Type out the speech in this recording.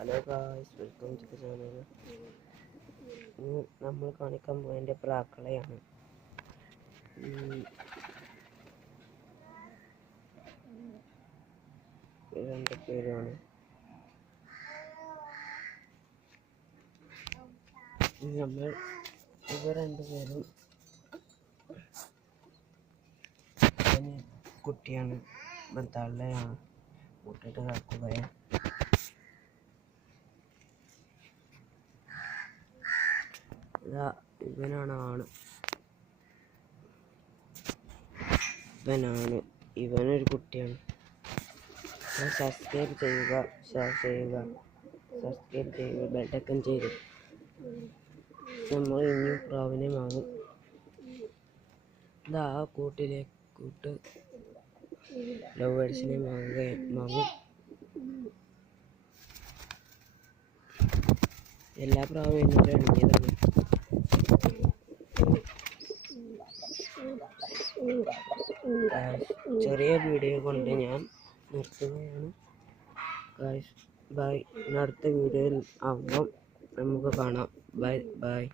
Hello guys, welcome to the channel. ഇന്ന് നമ്മൾ കാണിക്കാൻ പോയതിൻ്റെ പ്രാക്കളയാണ്. രണ്ട് പേരാണ്. ഇവർ രണ്ടുപേരും കുട്ടിയാണ്, തള്ളയാണ്, മുട്ടിട്ട് കിടക്കുകയാണ്. ഇവനാണ് ആണ്, ഇവനൊരു കുട്ടിയാണ്. സബ്സ്ക്രൈബ് ചെയ്യുക, ഷെയർ ചെയ്യുക, ബെൽറ്റക്കൻ ചെയ്തു. നമ്മൾ ഇനിയും പ്രാവിനെ വാങ്ങും. ആ കൂട്ട് ലവേഴ്സിനെ വാങ്ങും. എല്ലാ പ്രാവും എന്നോട് ഇണങ്ങിയതാണ്. ചെറിയ വീഡിയോ കൊണ്ട് ഞാൻ നിർത്തുകയാണ്. ബൈ. അടുത്ത വീഡിയോയിൽ ആവുമ്പം നമുക്ക് കാണാം. ബൈ.